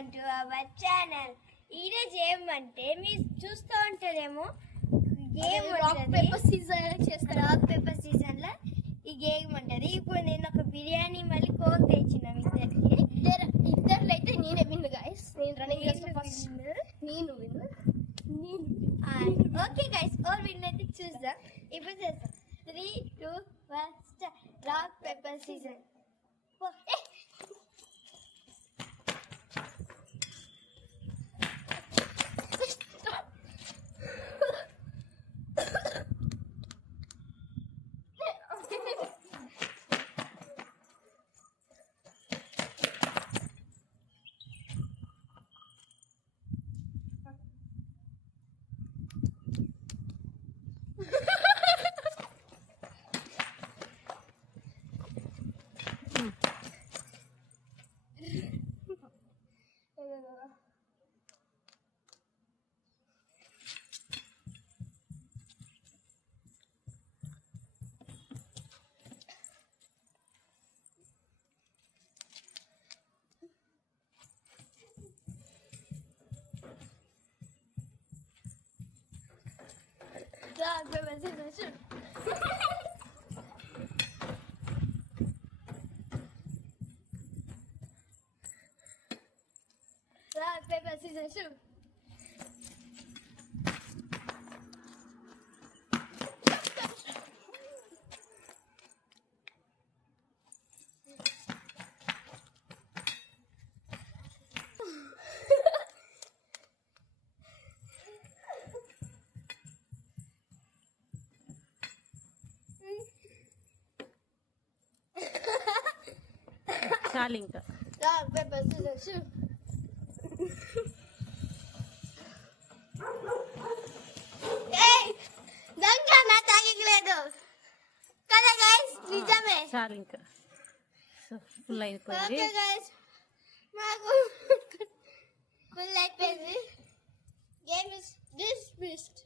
Welcome to our channel. ఈరోజు ఏమంటే మీరు చూస్తూ ఉంటారేమో గేమ్ రాక్ పేపర్ సీజన్ చేస్తారు. రాక్ పేపర్ సీజన్ లో ఈ గేమ్ ఉంటుంది. ఇప్పుడు నేను ఒక బిర్యానీ మళ్ళీ కోక్ తెచ్చిన ఇద్దరు అయితే నేనే విన్ను గైస్. నేను రన్నింగ్ చేసిన ఫస్ట్ నేను విన్ను. ఓకే గైస్, ఓర్ విన్ అయితే చూద్దాం. ఇప్పుడు చేద్దాం. 3, 2, 1 start. Rock paper season. Rock, paper, scissors, shoot. Rock, paper, scissors, shoot. చాలు ఇంకా. Rock, paper, scissors, shoot. దొంగ నా తాగలేదు కదా గైస్, నిజమే. చాలు ఇంకా ఫుల్ అయిపోయింది. ఓకే గైస్, మాకు ఫుల్ అయిపోయింది. Game is dismissed.